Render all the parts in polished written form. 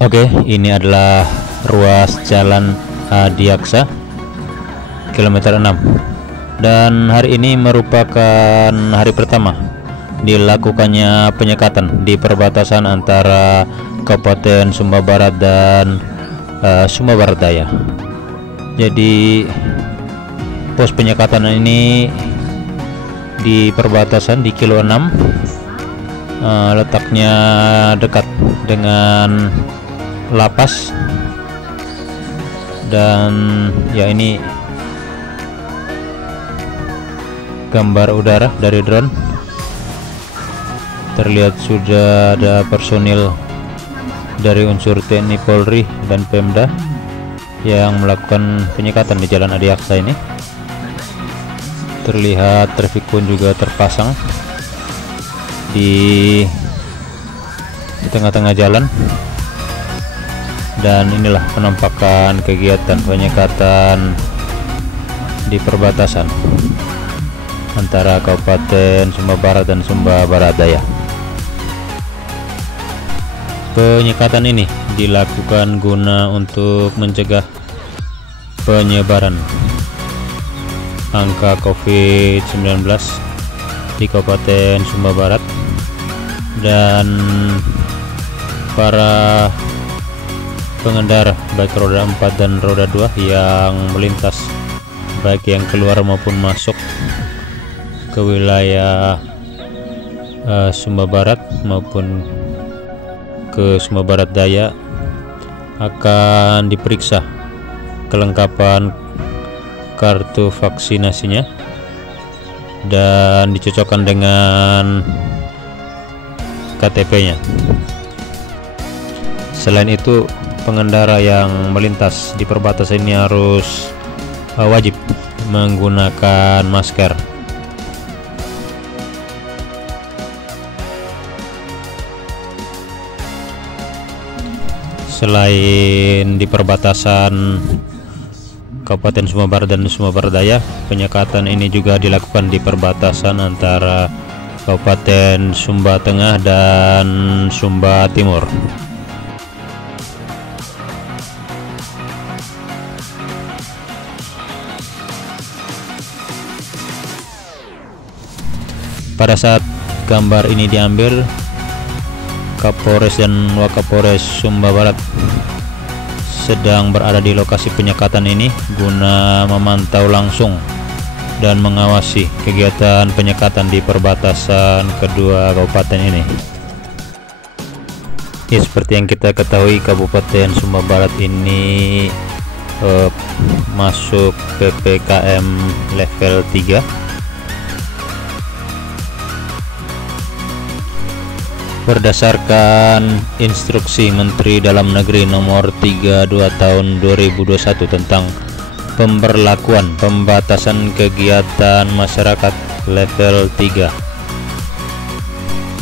Oke, ini adalah ruas jalan Adiaksa kilometer 6, dan hari ini merupakan hari pertama dilakukannya penyekatan di perbatasan antara Kabupaten Sumba Barat dan Sumba Barat Daya. Jadi pos penyekatan ini di perbatasan di kilo 6, letaknya dekat dengan lapas, dan ya ini gambar udara dari drone. Terlihat sudah ada personil dari unsur TNI, Polri, dan Pemda yang melakukan penyekatan di Jalan Adiaksa ini. Terlihat traffic pun juga terpasang di tengah-tengah jalan, dan inilah penampakan kegiatan penyekatan di perbatasan antara Kabupaten Sumba Barat dan Sumba Barat Daya. Penyekatan ini dilakukan guna untuk mencegah penyebaran angka COVID-19 di Kabupaten Sumba Barat, dan para pengendara baik roda 4 dan roda 2 yang melintas baik yang keluar maupun masuk ke wilayah Sumba Barat maupun ke Sumba Barat Daya akan diperiksa kelengkapan kartu vaksinasinya dan dicocokkan dengan KTP-nya. Selain itu, pengendara yang melintas di perbatasan ini harus wajib menggunakan masker. Selain di perbatasan Kabupaten Sumba Barat dan Sumba Barat Daya, penyekatan ini juga dilakukan di perbatasan antara Kabupaten Sumba Tengah dan Sumba Timur. Pada saat gambar ini diambil, Kapolres dan Wakapolres Sumba Barat sedang berada di lokasi penyekatan ini guna memantau langsung dan mengawasi kegiatan penyekatan di perbatasan kedua kabupaten ini. Ya, seperti yang kita ketahui, Kabupaten Sumba Barat ini masuk PPKM level 3. Berdasarkan instruksi Menteri Dalam Negeri nomor 32 tahun 2021 tentang pemberlakuan pembatasan kegiatan masyarakat level 3.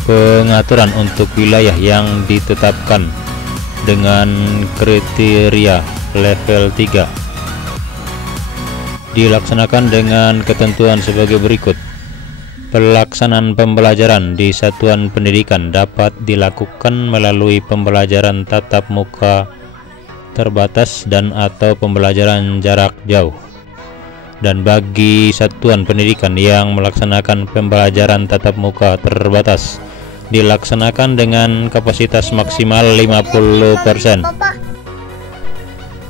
Pengaturan untuk wilayah yang ditetapkan dengan kriteria level 3 dilaksanakan dengan ketentuan sebagai berikut. Pelaksanaan pembelajaran di satuan pendidikan dapat dilakukan melalui pembelajaran tatap muka terbatas dan atau pembelajaran jarak jauh. Dan bagi satuan pendidikan yang melaksanakan pembelajaran tatap muka terbatas dilaksanakan dengan kapasitas maksimal 50%.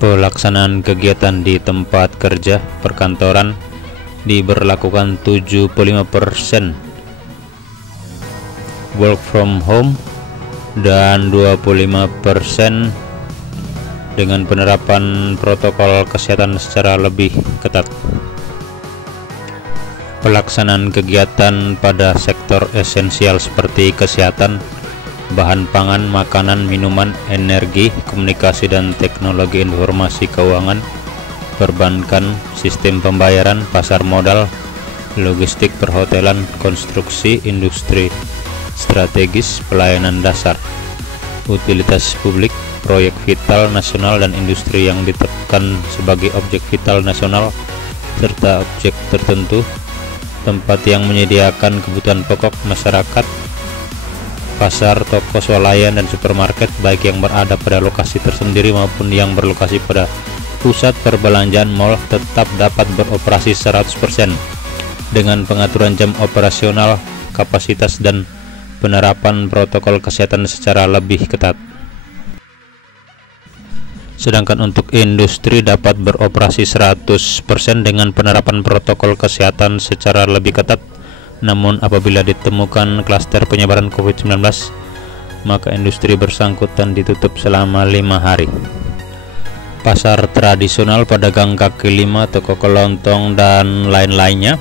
Pelaksanaan kegiatan di tempat kerja perkantoran diberlakukan 75% work from home dan 25% dengan penerapan protokol kesehatan secara lebih ketat. Pelaksanaan kegiatan pada sektor esensial seperti kesehatan, bahan pangan, makanan, minuman, energi, komunikasi dan teknologi informasi keuangan, perbankan, sistem pembayaran, pasar modal, logistik, perhotelan, konstruksi, industri strategis, pelayanan dasar, utilitas publik, proyek vital nasional dan industri yang ditetapkan sebagai objek vital nasional, serta objek tertentu, tempat yang menyediakan kebutuhan pokok masyarakat, pasar, toko swalayan, dan supermarket, baik yang berada pada lokasi tersendiri maupun yang berlokasi pada pusat perbelanjaan mal, tetap dapat beroperasi 100% dengan pengaturan jam operasional, kapasitas, dan penerapan protokol kesehatan secara lebih ketat. Sedangkan untuk industri dapat beroperasi 100% dengan penerapan protokol kesehatan secara lebih ketat. Namun apabila ditemukan klaster penyebaran COVID-19, maka industri bersangkutan ditutup selama 5 hari. Pasar tradisional, pedagang kaki lima, toko kelontong, dan lain-lainnya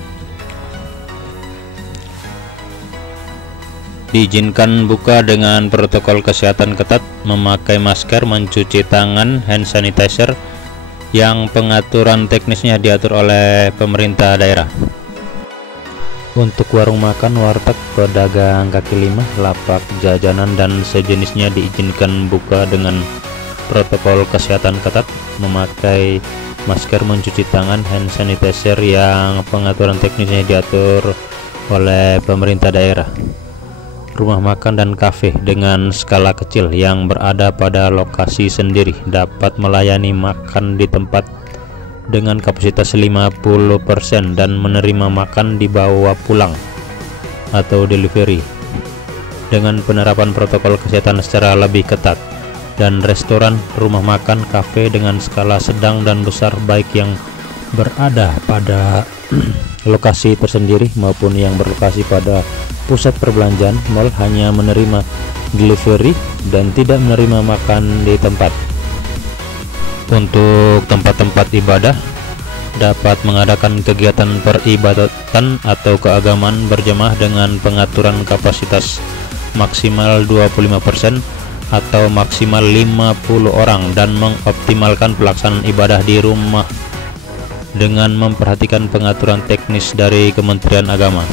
diizinkan buka dengan protokol kesehatan ketat, memakai masker, mencuci tangan, hand sanitizer, yang pengaturan teknisnya diatur oleh pemerintah daerah. Untuk warung makan, warteg, pedagang kaki lima, lapak jajanan, dan sejenisnya diizinkan buka dengan protokol kesehatan ketat, memakai masker, mencuci tangan, hand sanitizer, yang pengaturan teknisnya diatur oleh pemerintah daerah. Rumah makan dan kafe dengan skala kecil yang berada pada lokasi sendiri dapat melayani makan di tempat dengan kapasitas 50% dan menerima makan dibawa pulang atau delivery dengan penerapan protokol kesehatan secara lebih ketat. Dan restoran, rumah makan, kafe dengan skala sedang dan besar, baik yang berada pada lokasi tersendiri maupun yang berlokasi pada pusat perbelanjaan mal, hanya menerima delivery dan tidak menerima makan di tempat. Untuk tempat-tempat ibadah dapat mengadakan kegiatan peribadatan atau keagamaan berjemaah dengan pengaturan kapasitas maksimal 25% atau maksimal 50 orang dan mengoptimalkan pelaksanaan ibadah di rumah dengan memperhatikan pengaturan teknis dari Kementerian Agama.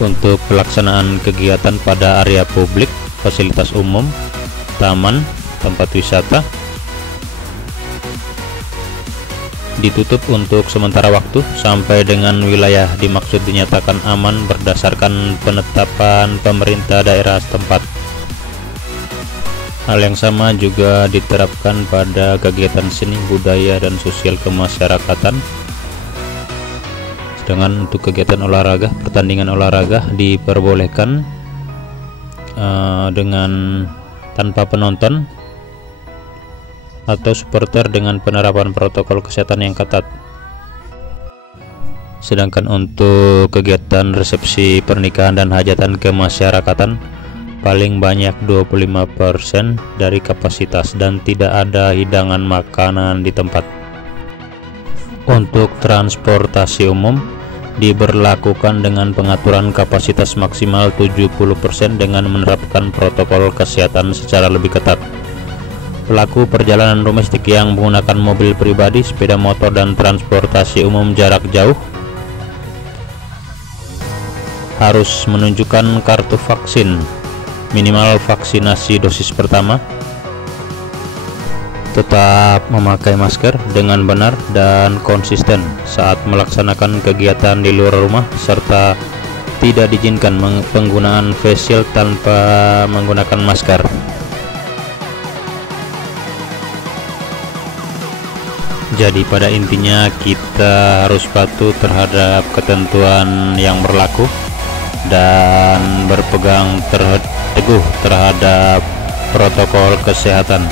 Untuk pelaksanaan kegiatan pada area publik, fasilitas umum, taman, tempat wisata ditutup untuk sementara waktu sampai dengan wilayah dimaksud dinyatakan aman berdasarkan penetapan pemerintah daerah setempat. Hal yang sama juga diterapkan pada kegiatan seni, budaya, dan sosial kemasyarakatan. Sedangkan untuk kegiatan olahraga, pertandingan olahraga diperbolehkan dengan tanpa penonton atau supporter dengan penerapan protokol kesehatan yang ketat. Sedangkan untuk kegiatan resepsi pernikahan dan hajatan kemasyarakatan paling banyak 25% dari kapasitas dan tidak ada hidangan makanan di tempat. Untuk transportasi umum diberlakukan dengan pengaturan kapasitas maksimal 70% dengan menerapkan protokol kesehatan secara lebih ketat. Pelaku perjalanan domestik yang menggunakan mobil pribadi, sepeda motor, dan transportasi umum jarak jauh harus menunjukkan kartu vaksin, minimal vaksinasi dosis pertama, tetap memakai masker dengan benar dan konsisten saat melaksanakan kegiatan di luar rumah, serta tidak diizinkan penggunaan face shield tanpa menggunakan masker. Jadi pada intinya kita harus patuh terhadap ketentuan yang berlaku dan berpegang teguh terhadap protokol kesehatan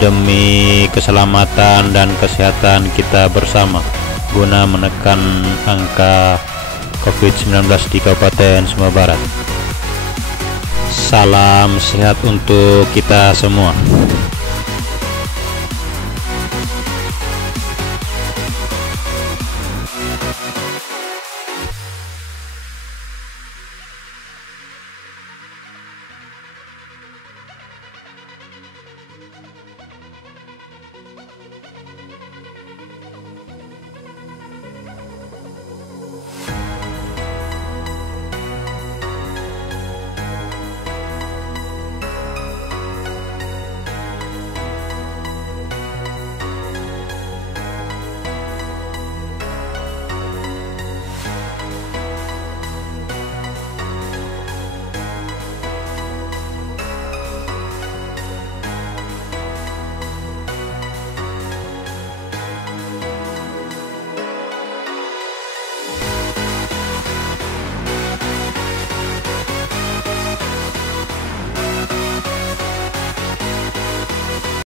demi keselamatan dan kesehatan kita bersama guna menekan angka COVID-19 di Kabupaten Sumbawa Barat. Salam sehat untuk kita semua.